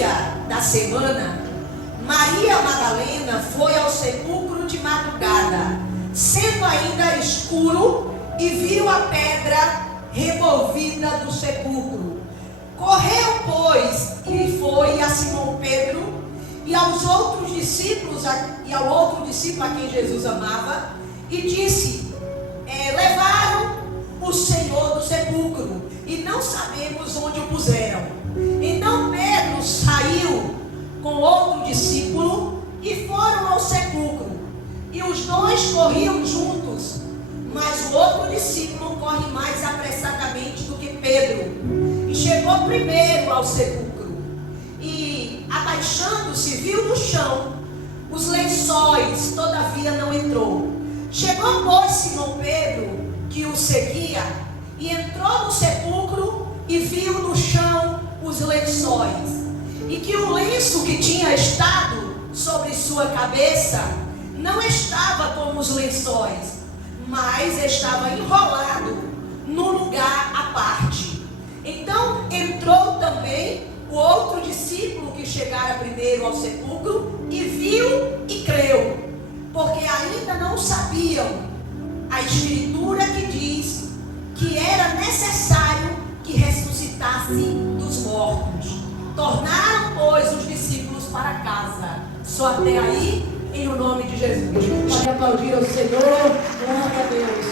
dia da semana, Maria Madalena foi ao sepulcro de madrugada, sendo ainda escuro, e viu a pedra removida do sepulcro. Correu, pois, e foi a Simão Pedro e aos outros discípulos, e ao outro discípulo a quem Jesus amava, e disse: levaram o Senhor do sepulcro, e não sabemos onde o puseram. Então Pedro saiu com outro discípulo e foram ao sepulcro. E os dois corriam juntos, mas o outro discípulo corre mais apressadamente do que Pedro, e chegou primeiro ao sepulcro. E, abaixando-se, viu no chão os lençóis, todavia não entrou. Chegou, pois, Simão Pedro, que o seguia, e entrou no sepulcro e viu no chão os lençóis, e que o lenço que tinha estado sobre sua cabeça não estava como os lençóis, mas estava enrolado num lugar à parte. Então entrou também o outro discípulo que chegara primeiro ao sepulcro e viu e creu, porque ainda não sabiam a escritura que diz que era necessário que ressuscitasse dos mortos. Tornaram, pois, os discípulos para casa. Só até aí, em o nome de Jesus. Pode aplaudir ao Senhor. Glória a Deus.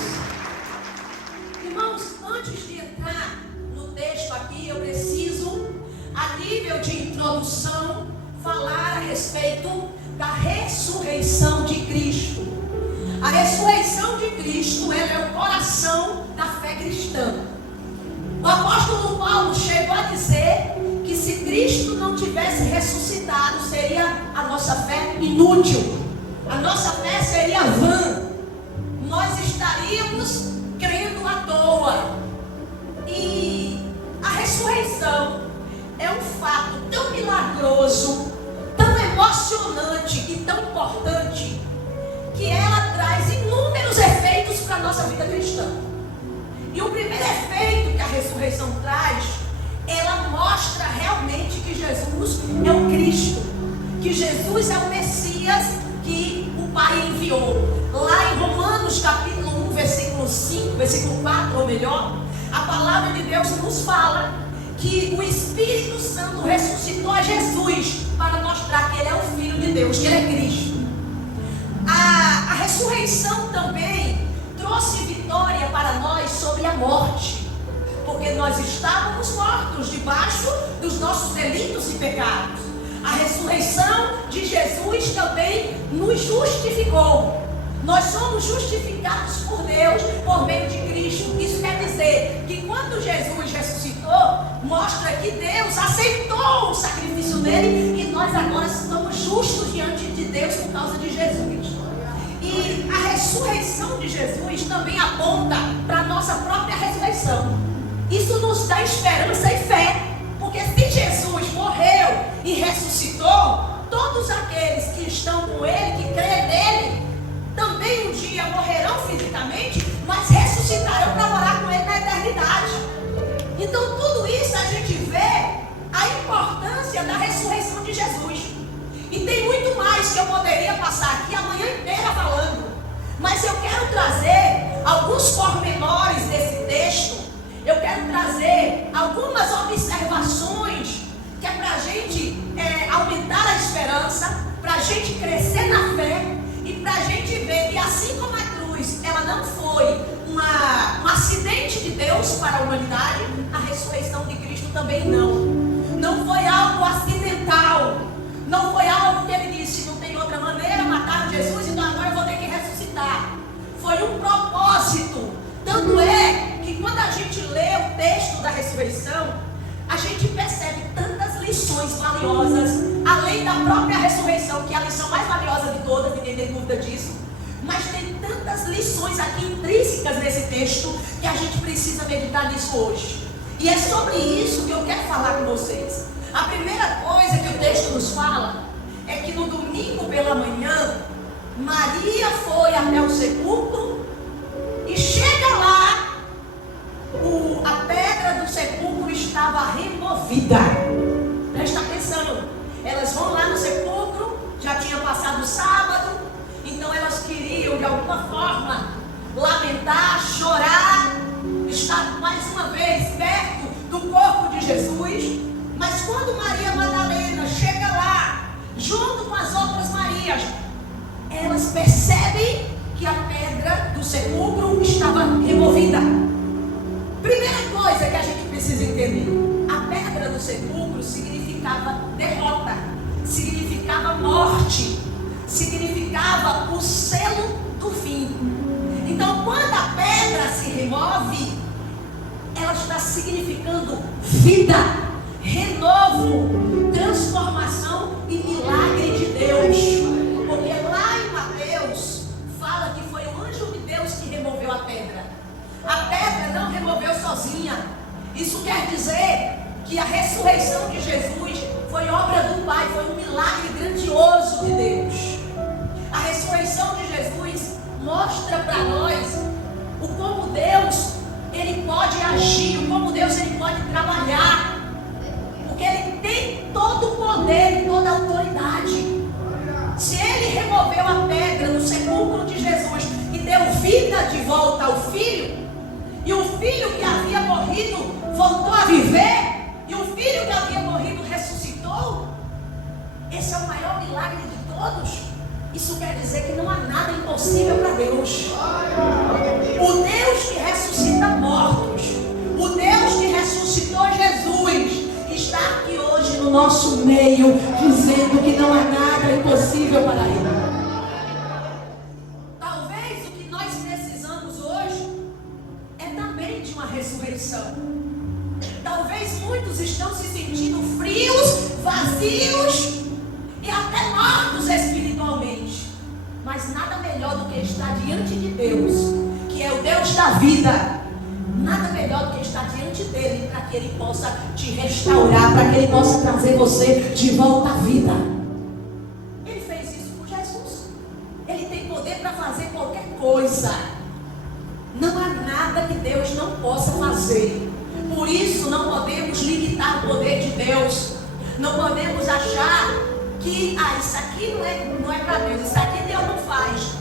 Irmãos, antes de entrar no texto aqui, eu preciso, a nível de introdução, falar a respeito da ressurreição de Cristo. A ressurreição de Cristo, ela é o coração da fé cristã. O apóstolo Paulo chegou a dizer que se Cristo não tivesse ressuscitado, seria a nossa fé inútil. A nossa fé seria vã. Nós estaríamos crendo à toa. E a ressurreição é um fato tão milagroso, tão emocionante e tão importante, que ela traz inúmeros efeitos para a nossa vida cristã. E o primeiro efeito que a ressurreição traz, ela mostra realmente que Jesus é o Cristo, que Jesus é o Messias que o Pai enviou. Lá em Romanos capítulo 1, versículo 5, versículo 4, ou melhor, a palavra de Deus nos fala que o Espírito Santo ressuscitou a Jesus para mostrar que Ele é o Filho de Deus, que Ele é Cristo. A ressurreição também trouxe vitória para nós sobre a morte, porque nós estávamos mortos debaixo dos nossos delitos e pecados. A ressurreição de Jesus também nos justificou. Nós somos justificados por Deus por meio de Cristo. Isso quer dizer que quando Jesus ressuscitou, mostra que Deus aceitou o sacrifício dele e nós agora estamos justos diante de Deus por causa de Jesus. E a ressurreição de Jesus também aponta para a nossa própria ressurreição. Isso nos dá esperança e fé, porque se Jesus morreu e ressuscitou, todos aqueles que estão com Ele, que creem nele, também um dia morrerão fisicamente, mas ressuscitarão para morar com Ele na eternidade. Então tudo isso a gente vê a importância da ressurreição de Jesus. E tem muito mais que eu poderia passar aqui a manhã inteira falando, mas eu quero trazer alguns pormenores desse texto. Eu quero trazer algumas observações que é para a gente aumentar a esperança, para a gente crescer na fé e para a gente ver que assim como a cruz, ela não foi um acidente de Deus para a humanidade, a ressurreição de Cristo também não. Não foi algo acidental. Não foi algo que ele disse, não tem outra maneira, mataram Jesus, então agora eu vou ter que ressuscitar. Foi um propósito. Tanto é que quando a gente lê o texto da ressurreição, a gente percebe tantas lições valiosas, além da própria ressurreição, que é a lição mais valiosa de todas, ninguém tem dúvida disso. Mas tem tantas lições aqui intrínsecas nesse texto, que a gente precisa meditar nisso hoje. E é sobre isso que eu quero falar com vocês. A primeira coisa que o texto nos fala é que no domingo pela manhã, Maria foi até o sepulcro e chega lá, a pedra do sepulcro estava removida. Presta atenção. pedra do sepulcro estava removida. Primeira coisa que a gente precisa entender: a pedra do sepulcro significava derrota, significava morte, significava o selo do fim. Então, quando a pedra se remove, ela está significando vida, renovo, transformação e milagre de Deus. Porque lá em Mateus fala que foi o anjo de Deus que removeu a pedra. A pedra não removeu sozinha. Isso quer dizer que a ressurreição de Jesus foi obra do Pai, foi um milagre grandioso de Deus. A ressurreição de Jesus mostra para nós o como Deus ele pode agir, o como Deus ele pode trabalhar, porque ele tem todo o poder e toda a autoridade. Se ele removeu a pedra do sepulcro de Jesus e deu vida de volta ao filho, e o filho que havia morrido voltou a viver, e o filho que havia morrido ressuscitou, esse é o maior milagre de todos. Isso quer dizer que não há nada impossível para Deus. O Deus que ressuscita mortos, o Deus que ressuscitou Jesus, está aqui hoje no nosso meio, dizendo que não há nada impossível para Ele. Talvez o que nós precisamos hoje é também de uma ressurreição. Talvez muitos estão se sentindo frios, vazios e até mortos espiritualmente. Mas nada melhor do que estar diante de Deus, que é o Deus da vida. Nada melhor do que estar diante dele, para que ele possa te restaurar, para que ele possa trazer você de volta à vida. Ele fez isso por Jesus. Ele tem poder para fazer qualquer coisa. Não há nada que Deus não possa fazer. Por isso não podemos limitar o poder de Deus. Não podemos achar que isso aqui não é para Deus, isso aqui Deus não faz.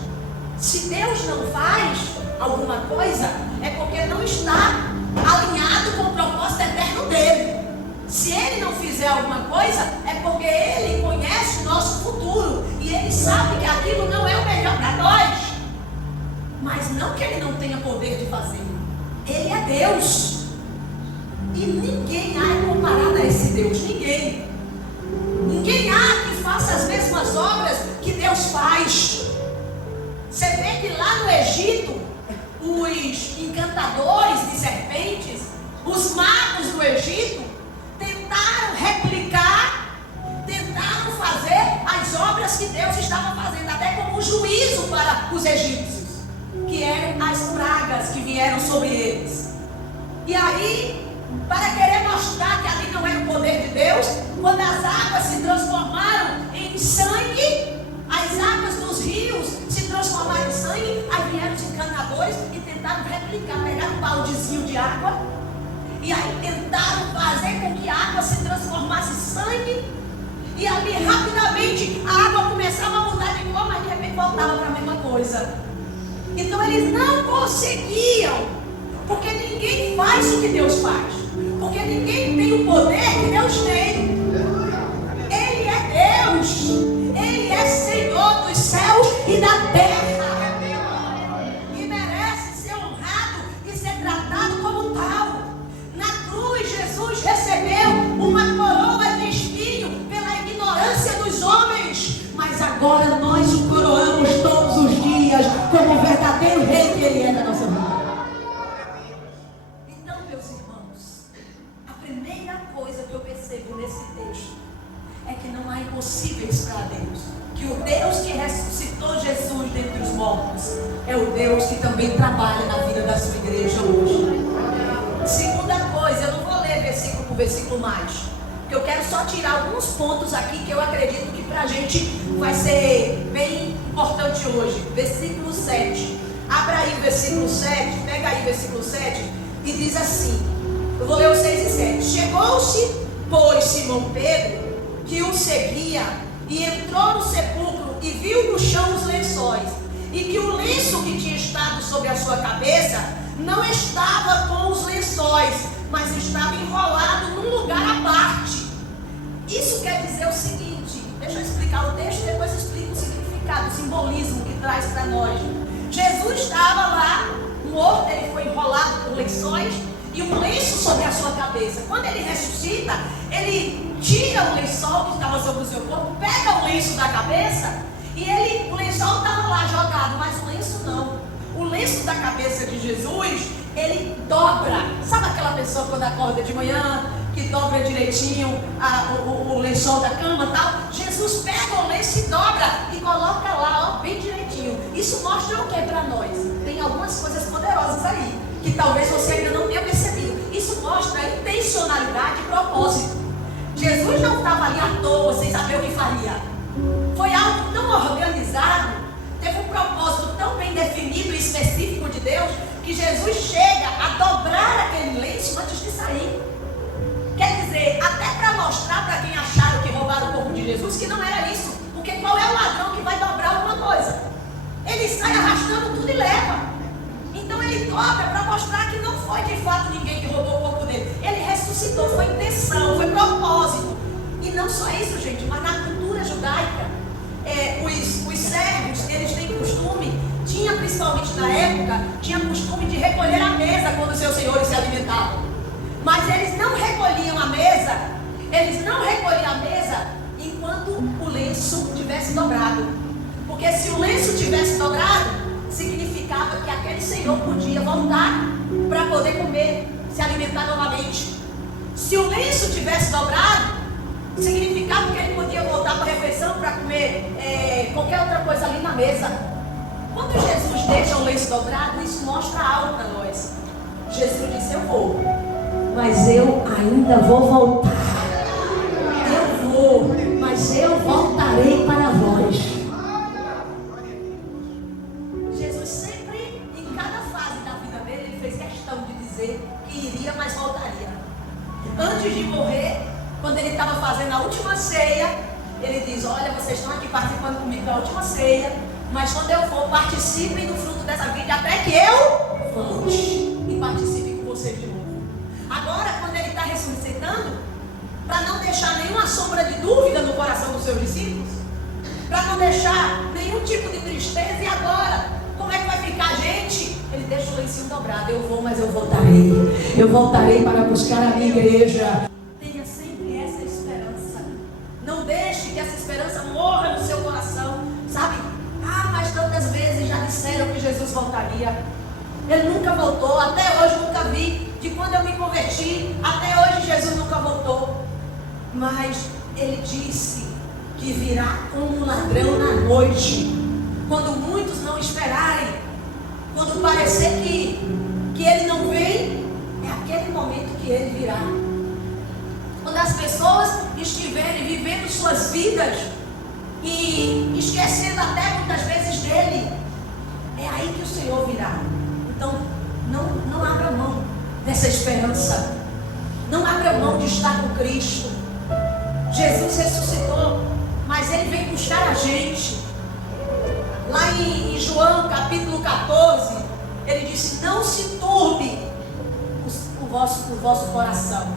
Se Deus não faz alguma coisa, é porque não está alinhado com o propósito eterno dele. Se ele não fizer alguma coisa, é porque ele conhece o nosso futuro e ele sabe que aquilo não é o melhor para nós. Mas não que ele não tenha poder de fazer. Ele é Deus. E ninguém há comparado a esse Deus. Ninguém há que faça as mesmas obras que Deus faz. Você vê que lá no Egito, os encantadores de serpentes, os magos do Egito, tentaram replicar, tentaram fazer as obras que Deus estava fazendo, até como um juízo para os egípcios, que eram as pragas que vieram sobre eles. E aí, para querer mostrar que ali não era o poder de Deus, quando as águas se transformaram em sangue, as águas dos rios se transformaram em sangue, aí vieram os encanadores e tentaram replicar, pegaram um baldezinho de água, e aí tentaram fazer com que a água se transformasse em sangue, e ali rapidamente a água começava a mudar de cor, mas de repente voltava para a mesma coisa. Então eles não conseguiam, porque ninguém faz o que Deus faz, porque ninguém tem o poder que Deus tem. Ele é Deus, Ele é Senhor dos céus e da terra, e merece ser honrado e ser tratado como tal. Na cruz Jesus recebeu uma coroa de espinho pela ignorância dos homens, mas agora nós o coroamos todos os dias como o verdadeiro rei que Ele é da nossa vida. Nesse texto é que não há impossíveis para Deus, que o Deus que ressuscitou Jesus dentre os mortos é o Deus que também trabalha na vida da sua igreja hoje. Segunda coisa, eu não vou ler versículo por versículo mais, porque eu quero só tirar alguns pontos aqui que eu acredito que para a gente vai ser bem importante hoje. Versículo 7, abra aí o versículo 7, pega aí o versículo 7 e diz assim, eu vou ler os 6 e 7. Chegou-se, pois, Simão Pedro, que o seguia, e entrou no sepulcro e viu no chão os lençóis, e que o lenço que tinha estado sobre a sua cabeça não estava com os lençóis, mas estava enrolado num lugar à parte. Isso quer dizer o seguinte, deixa eu explicar o texto e depois eu explico o significado, o simbolismo que traz para nós. Jesus estava lá, morto, ele foi enrolado por lençóis e um lenço sobre a sua cabeça. Quando ele ressuscita, ele tira o lençol que estava sobre o seu corpo, pega o lenço da cabeça e o lençol estava lá jogado, mas o lenço não. O lenço da cabeça de Jesus, ele dobra. Sabe aquela pessoa quando acorda de manhã, que dobra direitinho o lençol da cama e tal? Jesus pega o lenço e dobra e coloca lá, ó, bem direitinho. Isso mostra o que para nós? Tem algumas coisas poderosas aí, que talvez você ainda não tenha percebido. Isso mostra a intencionalidade e propósito. Jesus não estava ali à toa, sem saber o que faria. Foi algo tão organizado, teve um propósito tão bem definido e específico de Deus, que Jesus chega a dobrar aquele lenço antes de sair. Quer dizer, até para mostrar para quem acharam que roubaram o corpo de Jesus, que não era isso. Porque qual é o ladrão que vai dobrar alguma coisa? Ele sai arrastando tudo e leva. Então ele dobra para mostrar que não foi de fato ninguém que roubou o corpo dele. Ele ressuscitou, foi intenção, foi propósito. E não só isso, gente, mas na cultura judaica, os servos, eles têm costume, principalmente na época, tinha costume de recolher a mesa quando seus senhores se alimentavam. Mas eles não recolhiam a mesa enquanto o lenço tivesse dobrado. Porque se o lenço tivesse dobrado, significava que aquele senhor podia voltar para poder comer, se alimentar novamente. Se o lenço tivesse dobrado, significava que ele podia voltar para a refeição para comer qualquer outra coisa ali na mesa. Quando Jesus deixa o lenço dobrado, isso mostra algo para nós. Jesus disse: eu vou, mas eu ainda vou voltar. Eu vou, mas eu voltarei para vós. Jesus sempre, em cada fase da vida dele, ele fez questão de dizer que iria, mas voltaria. Antes de morrer, quando ele estava fazendo a última ceia, ele diz: olha, vocês estão aqui participando comigo da última ceia, mas quando eu for, participem do fruto dessa vida até que eu volte e participe com vocês de novo. Agora, quando ele está ressuscitando, para não deixar nenhuma sombra de dúvida no coração dos seus discípulos, para não deixar nenhum tipo de tristeza, e agora, como é que vai ficar, gente? Ele deixa o lencinho dobrado: eu vou, mas eu voltarei. Eu voltarei para buscar a minha igreja. Tenha sempre essa esperança. Não deixe que essa esperança morra no seu coração, sabe? Mas tantas vezes já disseram que Jesus voltaria. Ele nunca voltou, até hoje nunca vi. De quando eu me converti, até hoje Jesus nunca voltou. Mas ele disse que virá como um ladrão na noite, quando muitos não esperarem, quando parecer que ele não vem, é aquele momento que ele virá. Quando as pessoas estiverem vivendo suas vidas e esquecendo até muitas vezes dele, é aí que o Senhor virá. Então não abra mão dessa esperança, não abra mão de estar com Cristo. Jesus ressuscitou, mas ele vem buscar a gente. Lá em João capítulo 14, ele disse: não se turbe o vosso coração.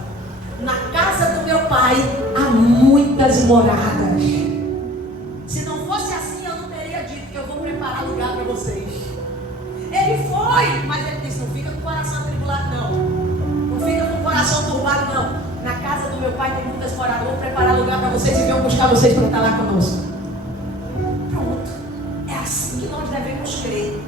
Na casa do meu pai há muitas moradas. Se não fosse assim, eu não teria dito que eu vou preparar lugar para vocês. Ele foi, mas ele disse: não fica com o coração atribulado não. Não fica com o coração turbado não. Na casa do meu pai tem muitas moradas. Vou preparar lugar para vocês e venham buscar vocês para estar lá conosco. Pronto. É assim que nós devemos crer.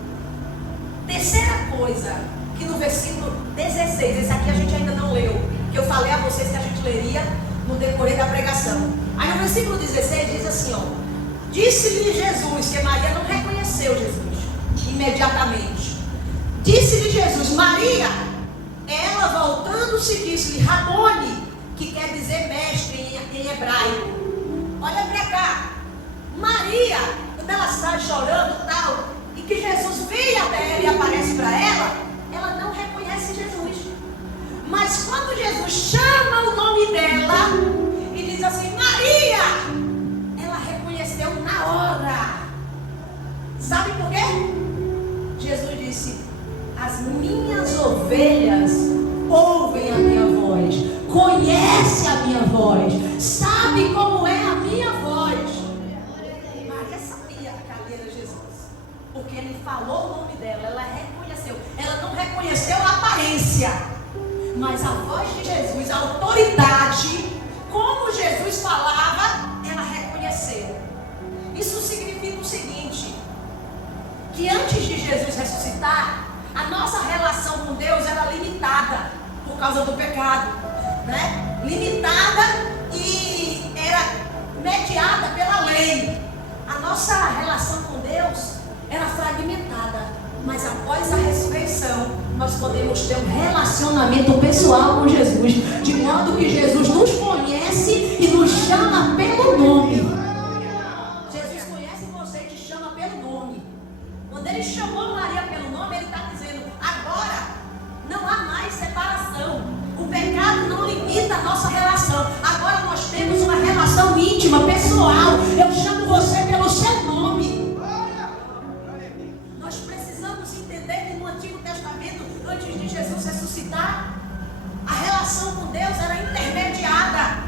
Terceira coisa, que no versículo 16, esse aqui a gente ainda não leu, que eu falei a vocês que a gente leria no decorrer da pregação. Aí no versículo 16 diz assim, ó: disse-lhe Jesus, que Maria não reconheceu Jesus imediatamente. Disse-lhe Jesus: Maria. Ela, voltando-se, disse-lhe: Rabone, que quer dizer mestre em hebraico. Olha para cá. Maria, quando ela sai chorando e tal, e que Jesus vem até ela e aparece para ela, ela não reconhece Jesus. Mas quando Jesus chama o nome dela e diz assim: Maria, ela reconheceu na hora. Sabe por quê? Jesus disse: as minhas ovelhas ouvem a minha voz, conhece a minha voz, sabe como é a minha voz. Maria sabia que ali era Jesus, porque ele falou o Mas a voz de Jesus, a autoridade, como Jesus falava, ela reconheceu. Isso significa o seguinte, que antes de Jesus ressuscitar, a nossa relação com Deus era limitada por causa do pecado, né? Limitada e era mediada pela lei. A nossa relação com Deus era fragmentada, mas após a ressurreição, nós podemos ter um relacionamento pessoal com Jesus, de modo que Jesus nos conhece e nos chama pelo nome. Jesus conhece você e te chama pelo nome. Quando ele chamou Maria pelo nome, ele está dizendo, agora não há mais separação. O pecado não limita a nossa relação. Agora nós temos uma relação íntima, pessoal. Eu chamo você pelo seu nome. Nós precisamos entender que no Antigo Testamento, antes de Jesus ressuscitar, a relação com Deus era intermediada.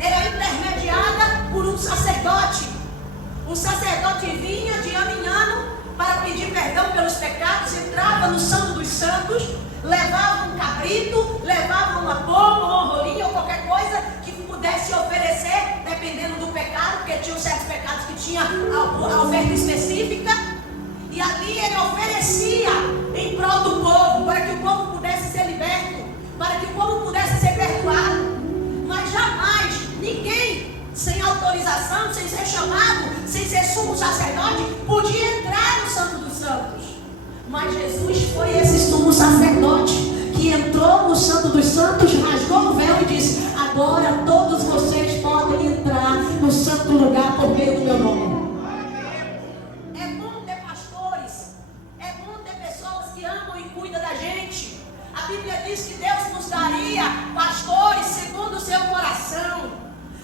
Era intermediada por um sacerdote. O sacerdote vinha de ano em ano para pedir perdão pelos pecados, entrava no Santo dos Santos, levava um cabrito, levava uma pomba, uma rolinha ou qualquer coisa que pudesse oferecer, dependendo do pecado, porque tinham certos pecados que tinha a oferta específica, e ali ele oferecia em prol do povo, para que o povo pudesse ser liberto, para que o povo pudesse ser perdoado. Mas jamais ninguém, sem autorização, sem ser chamado, sem ser sumo sacerdote, podia entrar no Santo dos Santos. Mas Jesus foi esse sumo sacerdote que entrou no Santo dos Santos, rasgou o véu e disse, agora todos vocês podem entrar no santo lugar por meio do meu nome. É bom ter pastores, é bom ter pessoas que amam e cuidam da gente. A Bíblia diz que Deus nos daria pastores segundo o seu coração.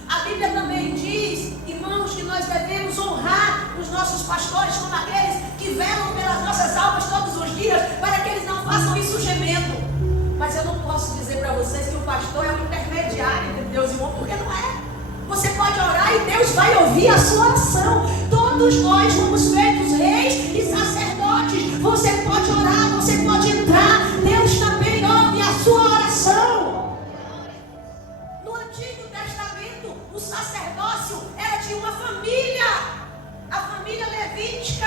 A Bíblia também diz, irmãos, que nós devemos honrar os nossos pastores como aqueles que velam pelas nossas almas todos os dias, para que eles não façam isso gemendo. Mas eu não posso dizer para vocês que o pastor é um intermediário entre Deus e o homem, porque não é. Você pode orar e Deus vai ouvir a sua oração. Todos nós fomos feitos reis e sacerdotes. Você pode orar, você pode entrar. Deus também ouve a sua oração. No Antigo Testamento, o sacerdócio era de uma família. A família levítica,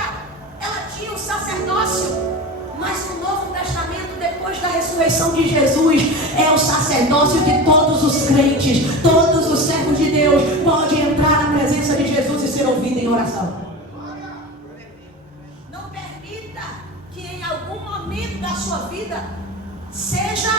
ela tinha o sacerdócio. Mas no Novo Testamento, depois da ressurreição de Jesus, é o sacerdócio de todos os crentes, todos os servos de Deus podem entrar na presença de Jesus e ser ouvidos em oração. Não permita que em algum momento da sua vida seja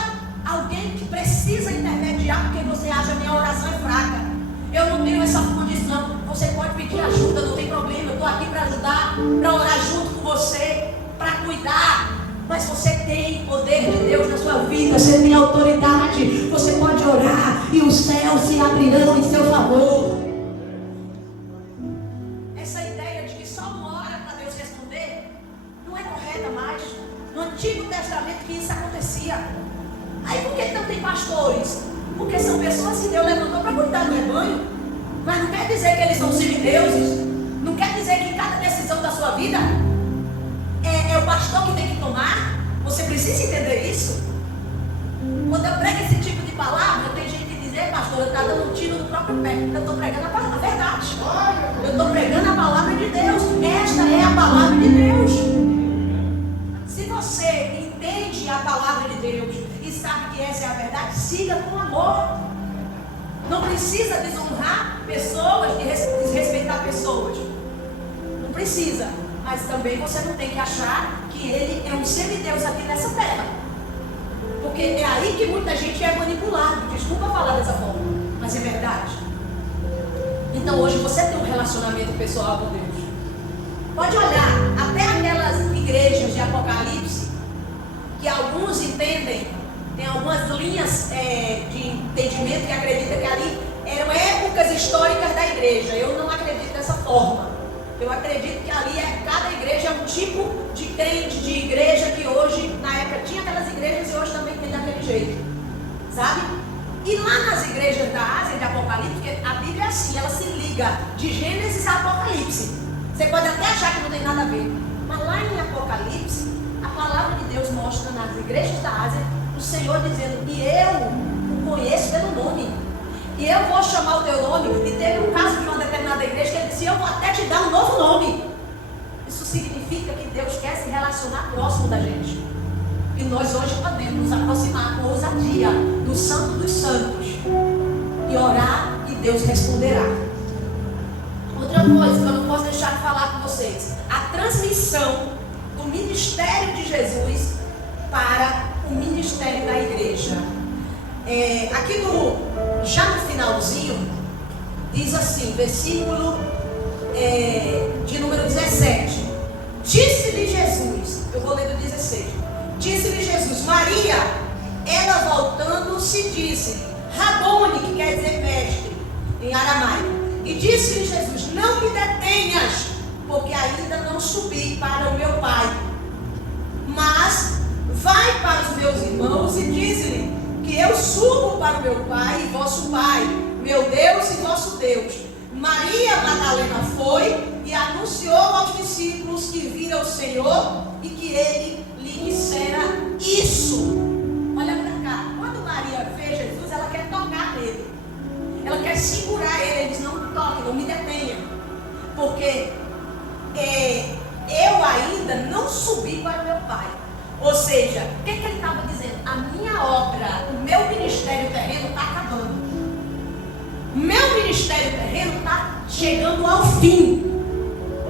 alguém que precisa intermediar porque você acha que a minha oração é fraca. Eu não tenho essa condição. Você pode pedir ajuda, não tem problema. Eu estou aqui para ajudar, para orar junto com você, para cuidar. Mas você tem poder de Deus na sua vida, você tem autoridade. Você pode orar e os céus se abrirão em seu favor. Essa ideia de que só uma hora para Deus responder não é correta mais. No Antigo Testamento que isso acontecia. Aí por que não tem pastores? Porque são pessoas que Deus levantou para cuidar do rebanho. Mas não quer dizer que eles são semideuses. Não quer dizer que cada decisão da sua vida é o pastor que tem que tomar. Você precisa entender isso. Quando eu prego esse tipo de palavra, tem gente que diz, pastor, está dando um tiro no próprio pé. Eu estou pregando a verdade. Eu estou pregando a palavra de Deus. Esta é a palavra de Deus. Se você entende a palavra de Deus e sabe que essa é a verdade, siga com amor. Não precisa desonrar pessoas, desrespeitar pessoas. Não precisa. Mas também você não tem que achar que ele é um semideus aqui nessa terra. Porque é aí que muita gente é manipulada. Desculpa falar dessa forma, mas é verdade. Então hoje você tem um relacionamento pessoal com Deus. Pode olhar até aquelas igrejas de Apocalipse, que alguns entendem, tem algumas linhas de entendimento que acreditam que ali eram épocas históricas da igreja. Eu não acredito dessa forma. Eu acredito que ali cada igreja é um tipo de crente, de igreja que hoje, na época tinha aquelas igrejas e hoje também tem daquele jeito, sabe? E lá nas igrejas da Ásia, de Apocalipse, porque a Bíblia é assim, ela se liga de Gênesis a Apocalipse. Você pode até achar que não tem nada a ver, mas lá em Apocalipse, a palavra de Deus mostra nas igrejas da Ásia O Senhor dizendo que eu o conheço pelo nome. E eu vou chamar o teu nome. E teve um caso de uma determinada igreja que ele disse: eu vou até te dar um novo nome. Isso significa que Deus quer se relacionar próximo da gente. E nós hoje podemos nos aproximar com ousadia do Santo dos Santos e orar, e Deus responderá. Outra coisa que eu não posso deixar de falar com vocês: a transmissão do ministério de Jesus para o ministério da igreja. Aqui já no finalzinho, diz assim, versículo de número 17: disse-lhe Jesus, eu vou ler do 16, disse-lhe Jesus, Maria, ela voltando-se disse, Rabone, que quer dizer mestre, em aramaico, e disse-lhe Jesus, não me detenhas, porque ainda não subi para o meu Pai, mas vai para os meus irmãos e diz-lhe que eu subo para o meu Pai e vosso Pai, meu Deus e vosso Deus. Maria Madalena foi e anunciou aos discípulos que viram o Senhor e que ele lhe dissera isso. Olha para cá, quando Maria vê Jesus, ela quer tocar nele, ela quer segurar ele. Ele diz, não me toque, não me detenha, porque eu ainda não subi para o meu Pai. Ou seja, o que ele estava dizendo? A minha obra, o meu ministério terreno está acabando. O meu ministério terreno está chegando ao fim.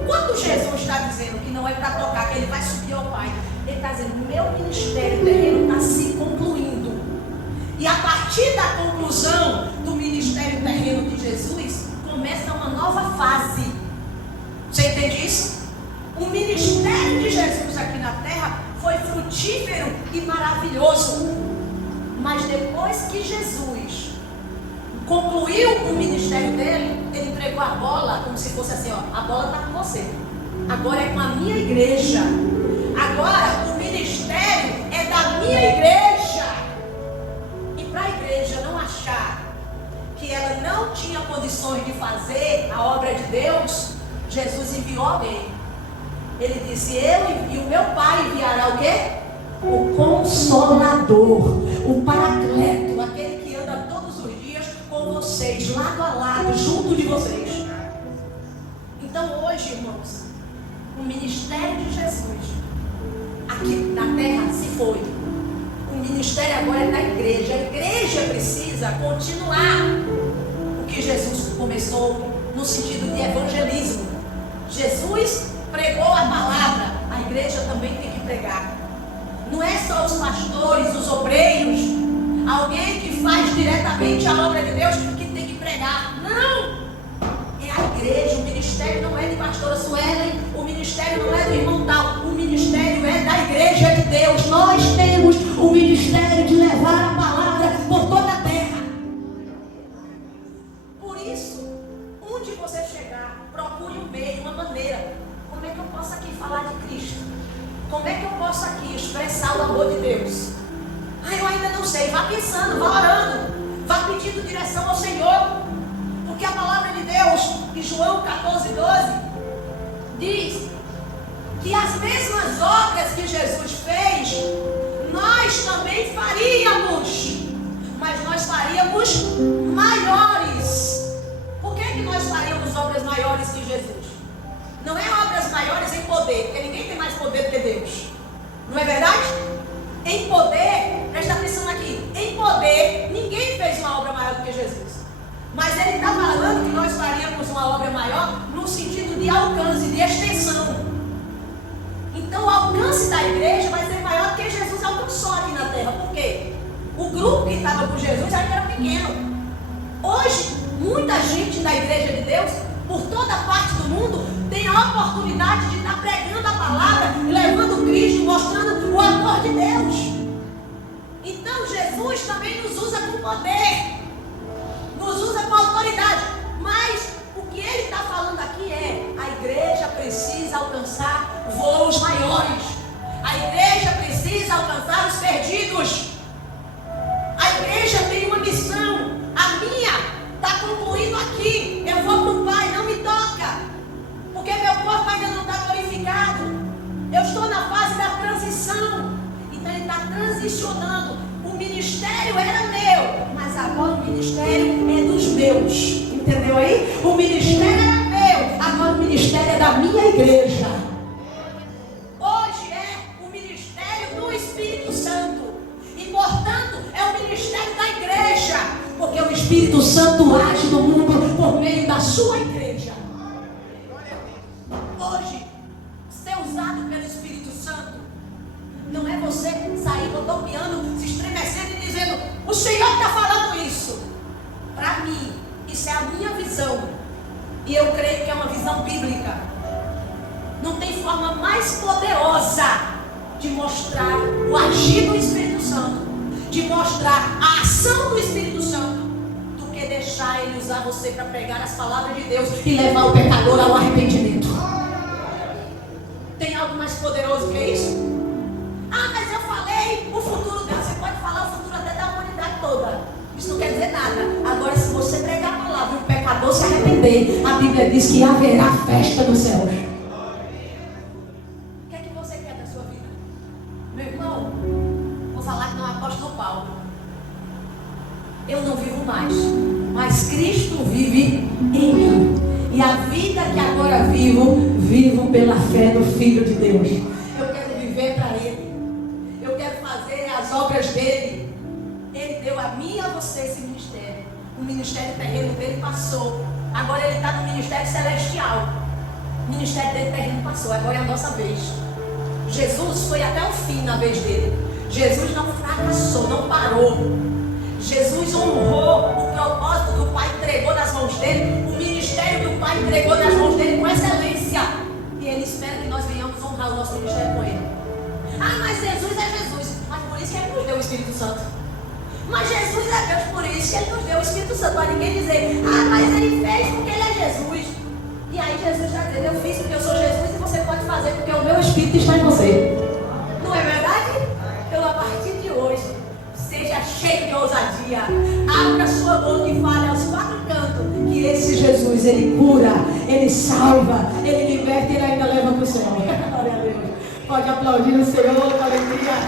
Quando Jesus está dizendo que não é para tocar, que ele vai subir ao Pai, ele está dizendo, meu ministério terreno está se concluindo. E a partir da conclusão do ministério terreno de Jesus, começa uma nova fase. Você entende isso? O ministério de Jesus aqui na terra foi frutífero e maravilhoso. Mas depois que Jesus concluiu o ministério dele, ele entregou a bola como se fosse assim, ó, a bola está com você. Agora é com a minha igreja. Agora o ministério é da minha igreja. E para a igreja não achar que ela não tinha condições de fazer a obra de Deus, Jesus enviou alguém. Ele disse, eu e o meu Pai enviará o quê? O Consolador, o Paracleto, aquele que anda todos os dias com vocês, lado a lado, junto de vocês. Então hoje, irmãos, o ministério de Jesus aqui na terra se foi. O ministério agora é da igreja. A igreja precisa continuar o que Jesus começou no sentido de evangelismo. Jesus pregou a palavra, a igreja também tem que pregar. Não é só os pastores, os obreiros, alguém que faz diretamente a obra de Deus que tem que pregar. Não! É a igreja. O ministério não é de pastora Suelen, o ministério não é do irmão tal, o ministério é da igreja de Deus. Nós temos o ministério de levar a palavra por toda a terra. Por isso, onde você chegar, procure um meio, uma maneira. Como é que eu posso aqui falar de Cristo? Como é que eu posso aqui expressar o amor de Deus? Eu ainda não sei. Vá pensando, vá orando, vá pedindo direção ao Senhor. Porque a palavra de Deus, em João 14:12, diz que as mesmas obras que Jesus fez, nós também faríamos. Mas nós faríamos maiores. Por que nós faríamos obras maiores que Jesus? Não é obras maiores em poder, porque ninguém tem mais poder do que Deus. Não é verdade? Em poder, presta atenção aqui, em poder, ninguém fez uma obra maior do que Jesus. Mas ele está falando que nós faríamos uma obra maior no sentido de alcance, de extensão. Então o alcance da igreja vai ser maior do que Jesus alcançou aqui na terra. Por quê? O grupo que estava com Jesus ainda era pequeno. Hoje, muita gente da igreja de Deus, por toda parte do mundo, tem a oportunidade de estar pregando a palavra, levando Cristo, mostrando o amor de Deus. Então Jesus também nos usa com poder, nos usa com autoridade. Mas o que ele está falando aqui é: a igreja precisa alcançar voos maiores. A igreja precisa alcançar os perdidos. A igreja tem uma missão. A minha está concluindo aqui. Eu vou para o Pai, não me toca, porque meu corpo ainda não está glorificado. Eu estou na fase da transição. Então ele está transicionando. ministério era meu, mas agora o ministério é dos meus. Entendeu aí? O ministério era meu, agora o ministério é da minha igreja. Hoje é o ministério do Espírito Santo. E portanto é o ministério da igreja. Porque o Espírito Santo age no mundo por meio da sua igreja. Hoje, ser usado pelo Espírito Santo não é você sair rodopiando, se estremecendo e dizendo: o Senhor está falando isso. Para mim, isso é a minha visão. E eu creio que é uma visão bíblica. Não tem forma mais poderosa de mostrar o agir do Espírito Santo, de mostrar a ação do Espírito Santo, do que deixar Ele usar você para pregar as palavras de Deus e levar o pecador ao arrependimento. Tem algo mais poderoso que isso? Ah, mas eu falei o futuro dela. Você pode falar o futuro até da humanidade toda. Isso não quer dizer nada. Agora, se você pregar a palavra e o pecador se arrepender, a Bíblia diz que haverá festa no céu. O que é que você quer da sua vida? Meu irmão, vou falar que não é o apóstolo Paulo. Eu não vivo mais, mas Cristo vive em mim. E a vida que agora vivo pela fé no Filho de Deus. Eu quero viver para Ele. Eu quero fazer as obras dEle. Ele deu a mim e a você esse ministério. O ministério terreno dele passou. Agora ele está no ministério celestial. O ministério dele terreno passou. Agora é a nossa vez. Jesus foi até o fim na vez dele. Jesus não fracassou, não parou. Jesus honrou o propósito que o Pai entregou nas mãos dele. O ministério que o Pai entregou nas mãos dele com excelência. E Ele espera que nós venhamos honrar o nosso ministério com Ele. Ah, mas Jesus é Jesus. Mas por isso que Ele nos deu o Espírito Santo. Mas Jesus é Deus, por isso que Ele nos deu o Espírito Santo. Para ninguém dizer: ah, mas Ele fez porque Ele é Jesus. E aí Jesus está dizendo: eu fiz porque eu sou Jesus e você pode fazer porque o meu Espírito está em você. Não é verdade? Então a partir de hoje, seja cheio de ousadia. Abra sua boca e fale aos quatro cantos que esse Jesus, Ele cura, Ele salva, Ele liberta e Ele ainda leva para o céu. Glória a Deus. Pode aplaudir o Senhor com alegria.